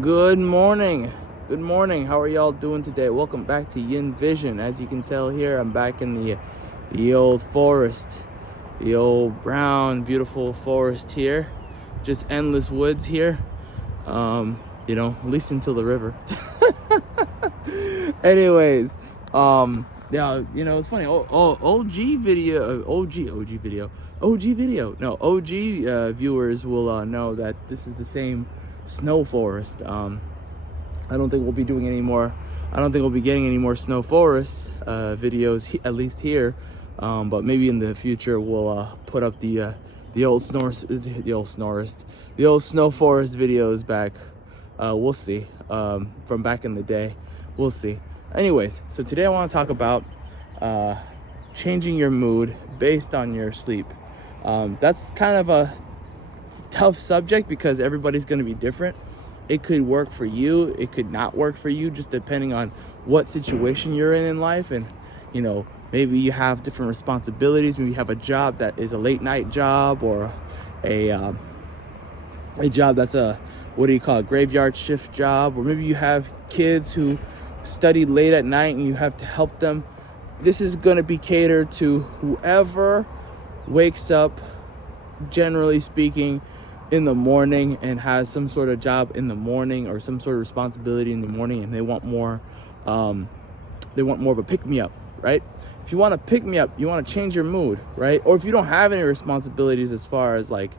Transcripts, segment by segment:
Good morning. Good morning. How are y'all doing today? Welcome back to Yin Vision. As you can tell here, I'm back in the old forest, the old brown, beautiful forest here. Just endless woods here. At least until the river. Anyways, it's funny. OG viewers will know that this is the same snow forest. I don't think we'll be doing any more. I don't think we'll be getting any more snow forest videos, at least here. But maybe in the future we'll put up the old snow forest videos back. We'll see. From back in the day, we'll see. Anyways, so today I want to talk about changing your mood based on your sleep. That's kind of a tough subject because everybody's going to be different. It could work for you, it could not work for you, just depending on what situation you're in life. And maybe you have different responsibilities. Maybe you have a job that is a late night job, or a job that's a graveyard shift job, or maybe you have kids who study late at night and you have to help them. This is going to be catered to whoever wakes up, generally speaking, in the morning and has some sort of job in the morning or some sort of responsibility in the morning, and they want more of a pick-me-up, right? If you want to pick me up, you want to change your mood, right? Or if you don't have any responsibilities as far as like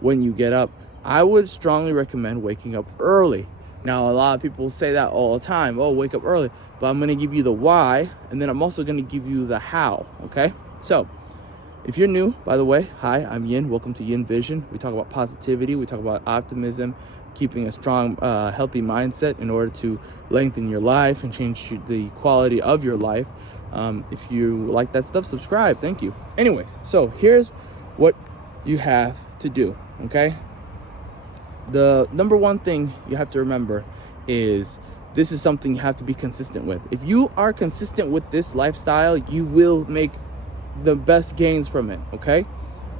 when you get up, I would strongly recommend waking up early. Now, a lot of people say that all the time. Oh, wake up early. But I'm going to give you the why, and then I'm also going to give you the how, okay? So, if you're new, by the way, hi, I'm Yin. Welcome to Yin Vision. We talk about positivity. We talk about optimism, keeping a strong, healthy mindset in order to lengthen your life and change the quality of your life. If you like that stuff, subscribe. Thank you. Anyways, so here's what you have to do, okay? The number one thing you have to remember is this is something you have to be consistent with. If you are consistent with this lifestyle, you will make the best gains from it, okay?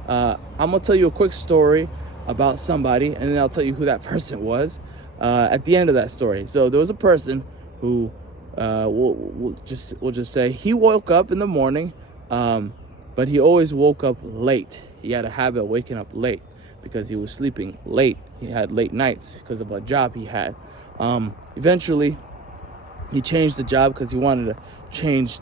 I'm gonna tell you a quick story about somebody, and then I'll tell you who that person was at the end of that story. So there was a person who we'll just say he woke up in the morning, but he always woke up late. He had a habit of waking up late because he was sleeping late. He had late nights because of a job he had. Eventually, he changed the job because he wanted to change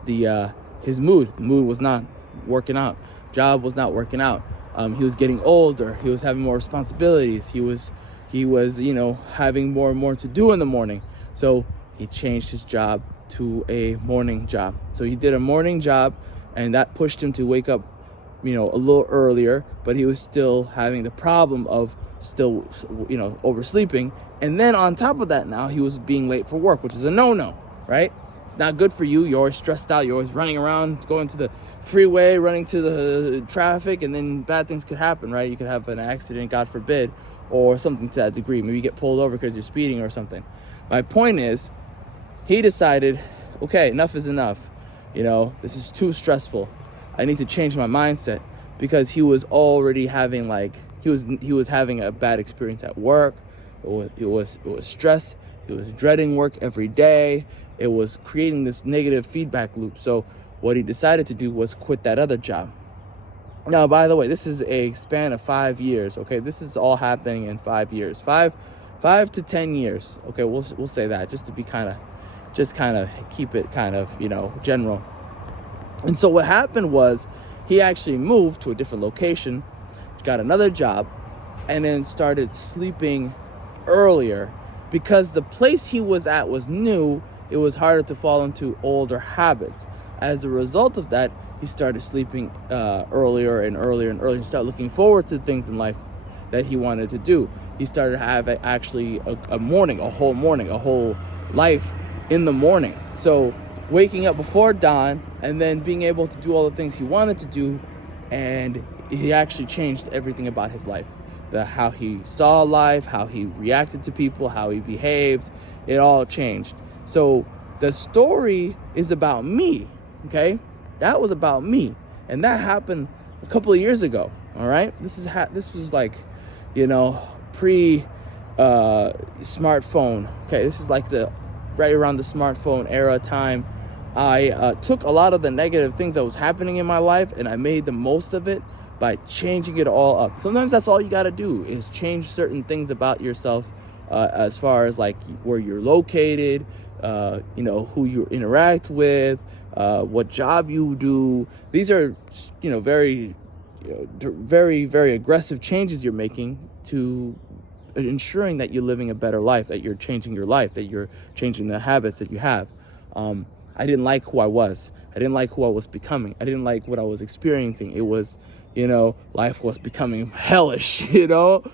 his mood. The mood was not working out. Job was not working out. He was getting older. He was having more responsibilities. He was having more and more to do in the morning. So he changed his job to a morning job. So he did a morning job, and that pushed him to wake up, a little earlier, but he was still having the problem of still, oversleeping. And then on top of that, now he was being late for work, which is a no-no, right? It's not good for you. You're always stressed out. You're always running around, going to the freeway, running to the traffic, and then bad things could happen, right? You could have an accident, God forbid, or something to that degree. Maybe you get pulled over because you're speeding or something. My point is, he decided, okay, enough is enough. This is too stressful. I need to change my mindset, because he was already having he was having a bad experience at work. It was stress. He was dreading work every day. It was creating this negative feedback loop. So what he decided to do was quit that other job. Now, by the way, this is a span of 5 years. Okay, this is all happening in 5 years, 5 to 10 years. Okay, we'll say that just to be kind of keep it kind of general. And so what happened was he actually moved to a different location, got another job, and then started sleeping earlier because the place he was at was new. It was harder to fall into older habits. As a result of that, he started sleeping earlier and earlier and earlier. He started looking forward to things in life that he wanted to do. He started having actually a whole life in the morning. So waking up before dawn and then being able to do all the things he wanted to do, and he actually changed everything about his life. How he saw life, how he reacted to people, how he behaved, it all changed. So the story is about me, okay? That was about me, and that happened a couple of years ago, all right? This was like, pre smartphone. Okay, this is like the right around the smartphone era time. I took a lot of the negative things that was happening in my life and I made the most of it by changing it all up. Sometimes that's all you got to do is change certain things about yourself, as far as like where you're located, who you interact with, what job you do. These are, very, very, very aggressive changes you're making to ensuring that you're living a better life, that you're changing your life, that you're changing the habits that you have. I didn't like who I was. I didn't like who I was becoming. I didn't like what I was experiencing. It was, life was becoming hellish,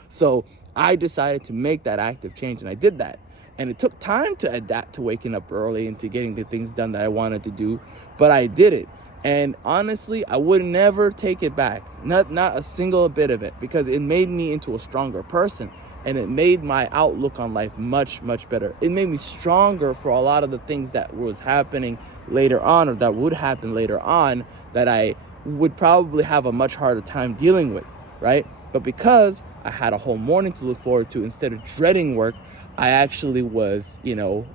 So I decided to make that active change, and I did that. And it took time to adapt to waking up early and to getting the things done that I wanted to do, but I did it. And honestly, I would never take it back. Not a single bit of it, because it made me into a stronger person. And it made my outlook on life much, much better. It made me stronger for a lot of the things that was happening later on, or that would happen later on, that I would probably have a much harder time dealing with, right? But because I had a whole morning to look forward to, instead of dreading work, I actually was,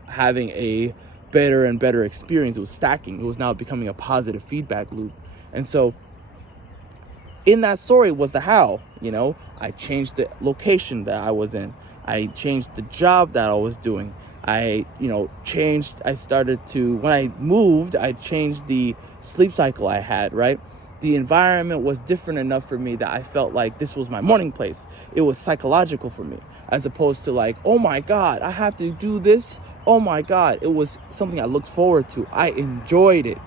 having a better and better experience. It was stacking. It was now becoming a positive feedback loop. And so in that story was the how. I changed the location that I was in. I changed the job that I was doing. I started to, when I moved, I changed the sleep cycle I had, right? The environment was different enough for me that I felt like this was my morning place. It was psychological for me, as opposed to like, oh my God, I have to do this. Oh my God. It was something I looked forward to. I enjoyed it.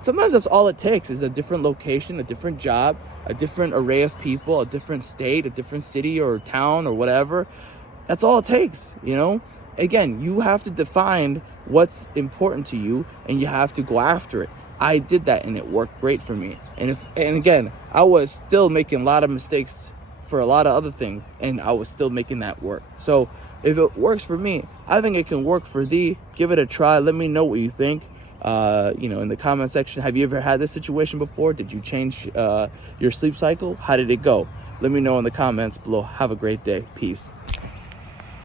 Sometimes that's all it takes, is a different location, a different job, a different array of people, a different state, a different city or town or whatever. That's all it takes, Again, you have to define what's important to you and you have to go after it. I did that and it worked great for me. And again, I was still making a lot of mistakes for a lot of other things, and I was still making that work. So if it works for me, I think it can work for thee. Give it a try. Let me know what you think. In the comment section. Have you ever had this situation before? Did you change your sleep cycle? How did it go? Let me know in the comments below. Have a great day. Peace.